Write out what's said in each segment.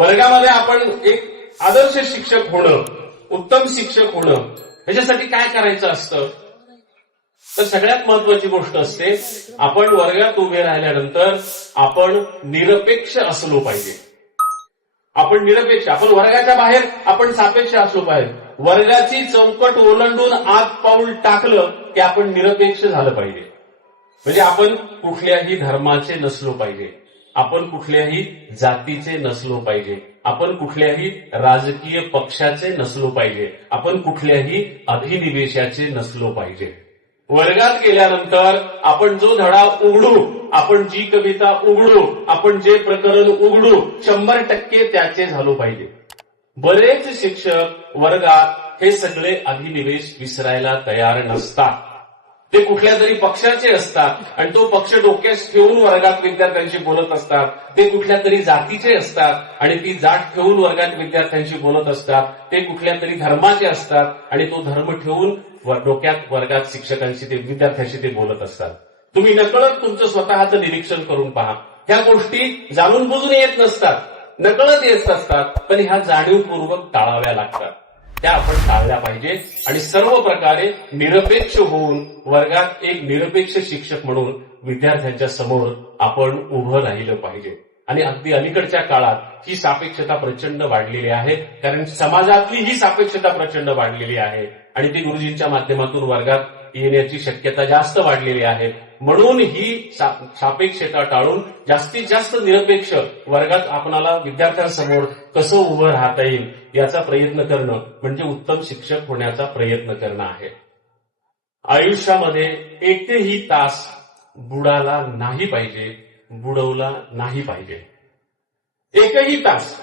वर्गामध्ये आपण एक आदर्श शिक्षक होणं उत्तम शिक्षक होणं ह्याच्यासाठी काय करायचं असतं? तर सगळ्यात महत्वाची गोष्ट असते आपण वर्गात उभे राहिल्यानंतर आपण निरपेक्ष असलो पाहिजे. आपण निरपेक्ष आपण वर्गाच्या बाहेर आपण सापेक्ष असलो पाहिजे. वर्गाची चौकट ओलांडून आत पाऊल टाकलं की आपण निरपेक्ष झालं पाहिजे. म्हणजे आपण कुठल्याही धर्माचे नसलो पाहिजे. आपण कुठल्याही जातीचे नसलो पाहिजे. आपण कुठल्याही राजकीय पक्षाचे नसलो पाहिजे. आपण कुठल्याही अधिनिवेशाचे नसलो पाहिजे. वर्गात गेल्यानंतर आपण जो धडा उघडू आपण जी कविता उघडू आपण जे प्रकरण उघडू शंभर टक्के त्याचे झालो पाहिजे. बरेच शिक्षक वर्गात हे सगळे अधिनिवेश विसरायला तयार नसतात. ते कुठल्या तरी पक्षाचे असतात आणि तो पक्ष डोक्यात ठेवून वर्गात विद्यार्थ्यांशी बोलत असतात. ते कुठल्या तरी जातीचे असतात आणि ती जात ठेवून वर्गात विद्यार्थ्यांशी बोलत असतात. ते कुठल्या तरी धर्माचे असतात आणि तो धर्म ठेवून डोक्यात वर्गात शिक्षकांशी ते विद्यार्थ्यांशी ते बोलत असतात. तुम्ही नकळत तुमचं स्वतःचं निरीक्षण करून पहा. ह्या गोष्टी जाणून बुजून येत नसतात. नकळत येत असतात पण ह्या जाणीवपूर्वक टाळाव्या लागतात. त्या आपण टाळल्या पाहिजे आणि सर्व प्रकारे निरपेक्ष होऊन वर्गात एक निरपेक्ष शिक्षक म्हणून विद्यार्थ्यांच्या समोर आपण उभं राहिलं पाहिजे. आणि अगदी अलीकडच्या काळात ही सापेक्षता प्रचंड वाढलेली आहे. कारण समाजातली ही सापेक्षता प्रचंड वाढलेली आहे. आणि ती गुरुजींच्या माध्यमातून वर्गात येण्याची शक्यता जास्त वाढलेली आहे. म्हणून ही सापेक्षता टाळून जास्तीत जास्त निरपेक्ष वर्गात आपणाला विद्यार्थ्यांसमोर कसं उभं राहता येईल याचा प्रयत्न करणं म्हणजे उत्तम शिक्षक होण्याचा प्रयत्न करणं आहे. आयुष्यामध्ये एकही तास बुडाला नाही पाहिजे बुडवला नाही पाहिजे. एकही तास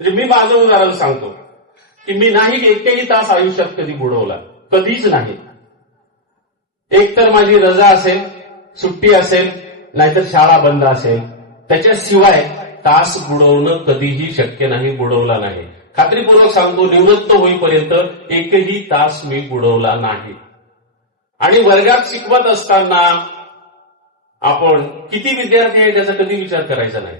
म्हणजे मी माझं उदाहरण सांगतो की मी नाही एकही तास आयुष्यात कधी बुडवला कधीच नाही. एक तर माझी रजा असेल सुट्टी असेल नाहीतर शाळा बंद असेल त्याच्याशिवाय तास बुडवणं कधीही शक्य नाही बुडवला नाही. खात्रीपूर्वक सांगतो निवृत्त होईपर्यंत एकही तास मी बुडवला नाही. आणि वर्गात शिकवत असताना आपण किती विद्यार्थी आहे त्याचा कधी विचार करायचा नाही.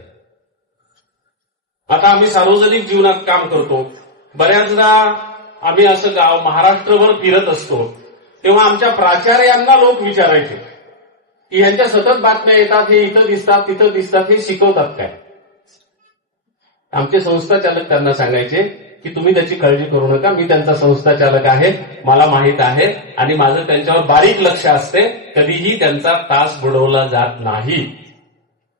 आता आम्ही सार्वजनिक जीवनात काम करतो. बऱ्याचदा आम्ही असं गाव महाराष्ट्रभर फिरत असतो. तेव्हा आमच्या प्राचार्यांना लोक विचारायचे की सतत बातम्या येतात हे इथं दिसतात तिथं दिसतात हे शिकवतात काय? आमचे संस्था चालक त्यांना सांगायचे की तुम्ही त्याची काळजी करू नका मी त्यांचा संस्था चालक आहे मला माहीत आहे आणि माझं त्यांच्यावर बारीक लक्ष असते कधीही त्यांचा तास बुडवला जात नाही.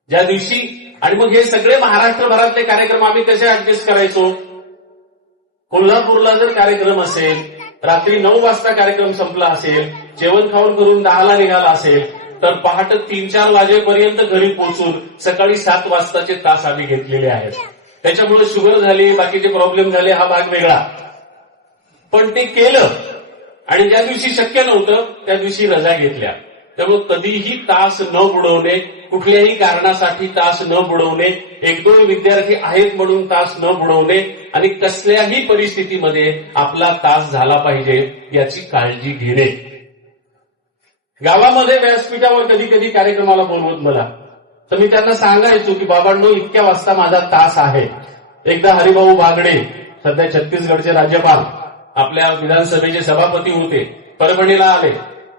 ज्या दिवशी आणि मग हे सगळे महाराष्ट्रभरातले कार्यक्रम आम्ही कसे ऍडजस्ट करायचो? कोल्हापूरला जर कार्यक्रम असेल रात्री नऊ वाजता कार्यक्रम संपला असेल जेवण खाऊन करून दहाला निघाला असेल तर पहाटे तीन चार वाजेपर्यंत घरी पोहोचून सकाळी सात वाजताचे तास आम्ही घेतलेले आहेत. त्याच्यामुळे शुगर झाली बाकीचे प्रॉब्लेम झाले हा भाग वेगळा. पण ते केलं. आणि ज्या दिवशी शक्य नव्हतं त्या दिवशी रजा घेतल्या. त्यामुळे कधीही तास न बुडवणे कुठल्याही कारणासाठी तास न बुडवणे एक दोन विद्यार्थी आहेत म्हणून तास न बुडवणे आणि कसल्याही परिस्थितीमध्ये आपला तास झाला पाहिजे याची काळजी घेणे. गावामध्ये व्यासपीठावर कधी कधी कार्यक्रमाला बोलवत मला. तर मी त्यांना सांगायचो की बाबांनो इतक्या वाजता माझा तास आहे. एकदा हरिभाऊ बागडे सध्या छत्तीसगडचे राज्यपाल आपल्या विधानसभेचे सभापती होते परभणीला आले.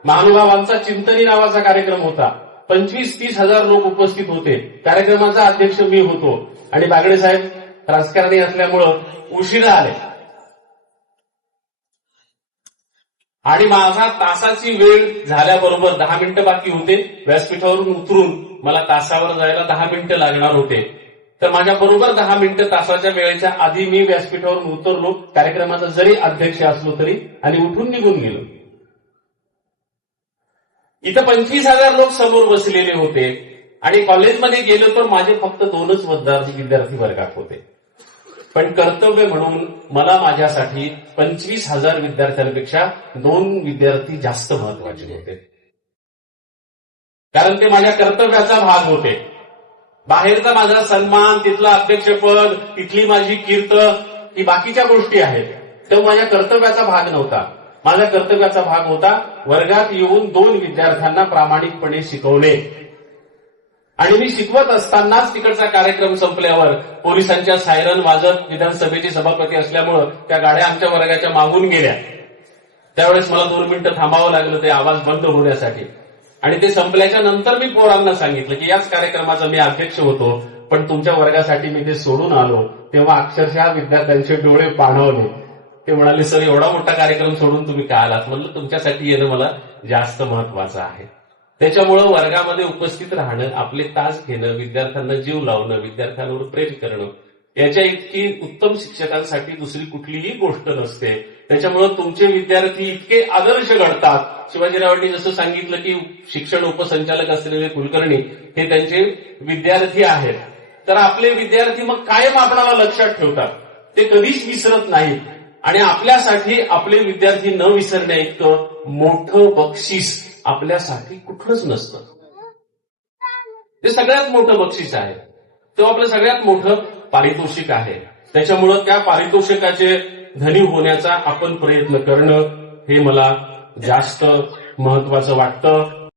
महानुभावांचा चिंतनी नावाचा कार्यक्रम होता. पंचवीस तीस हजार लोक उपस्थित होते. कार्यक्रमाचा अध्यक्ष मी होतो. आणि बागडे साहेब राजकारणी असल्यामुळं उशिरा आले. आणि माझा तासाची वेळ झाल्याबरोबर दहा मिनिटं बाकी होते. व्यासपीठावरून उतरून मला तासावर जायला दहा मिनिटं लागणार होते. तर माझ्या बरोबर दहा मिनिटं तासाच्या वेळेच्या आधी मी व्यासपीठावरून उतरलो. कार्यक्रमाचा जरी अध्यक्ष असलो तरी आणि उठून निघून गेलो. इथं पंचवीस हजार लोक समोर बसलेले होते. आणि कॉलेजमध्ये गेलो तर माझे फक्त दोनच मतदार विद्यार्थी वर्गात होते. पण कर्तव्य म्हणून मला माझ्यासाठी पंचवीस हजार विद्यार्थ्यांपेक्षा दोन विद्यार्थी जास्त महत्त्वाचे होते. कारण ते माझ्या कर्तव्याचा भाग होते. बाहेरचा माझा सन्मान तिथलं अध्यक्षपद तिथली माझी कीर्त ही बाकीच्या गोष्टी आहेत. तो माझ्या कर्तव्याचा भाग नव्हता. माझ्या कर्तव्याचा भाग होता वर्गात येऊन दोन विद्यार्थ्यांना प्रामाणिकपणे शिकवणे. आणि मी शिकवत असतानाच तिकडचा कार्यक्रम संपल्यावर पोलिसांच्या सायरन वाजत विधानसभेचे सभापती असल्यामुळं त्या गाड्या आमच्या वर्गाच्या मागून गेल्या. त्यावेळेस मला दोन मिनिटं थांबावं लागलं ते आवाज बंद होण्यासाठी. आणि ते संपल्याच्या नंतर मी पोरांना सांगितलं की याच कार्यक्रमाचा मी अध्यक्ष होतो पण तुमच्या वर्गासाठी मी ते सोडून आलो. तेव्हा अक्षरशः विद्यार्थ्यांचे डोळे पाणवले. ते म्हणाले सर एवढा मोठा कार्यक्रम सोडून तुम्ही का आलात? म्हणलं तुमच्यासाठी येणं मला जास्त महत्वाचं आहे. त्याच्यामुळं वर्गामध्ये उपस्थित राहणं आपले तास घेणं विद्यार्थ्यांना जीव लावणं विद्यार्थ्यांवर प्रेम करणं याच्या इतकी उत्तम शिक्षकांसाठी दुसरी कुठलीही गोष्ट नसते. त्याच्यामुळे तुमचे विद्यार्थी इतके आदर्श घडतात. शिवाजीरावांनी जसं सांगितलं की शिक्षण उपसंचालक असलेले कुलकर्णी हे त्यांचे विद्यार्थी आहेत. तर आपले विद्यार्थी मग कायम आपणाला लक्षात ठेवतात. ते कधीच विसरत नाहीत. आणि आपल्यासाठी आपले विद्यार्थी न विसरण्या इतकं मोठं बक्षीस आपल्यासाठी कुठलंच नसतं. ते सगळ्यात मोठं बक्षीस आहे. तो आपलं सगळ्यात मोठं पारितोषिक आहे. त्याच्यामुळं त्या पारितोषिकाचे धनी होण्याचा आपण प्रयत्न करणं हे मला जास्त महत्वाचं वाटतं.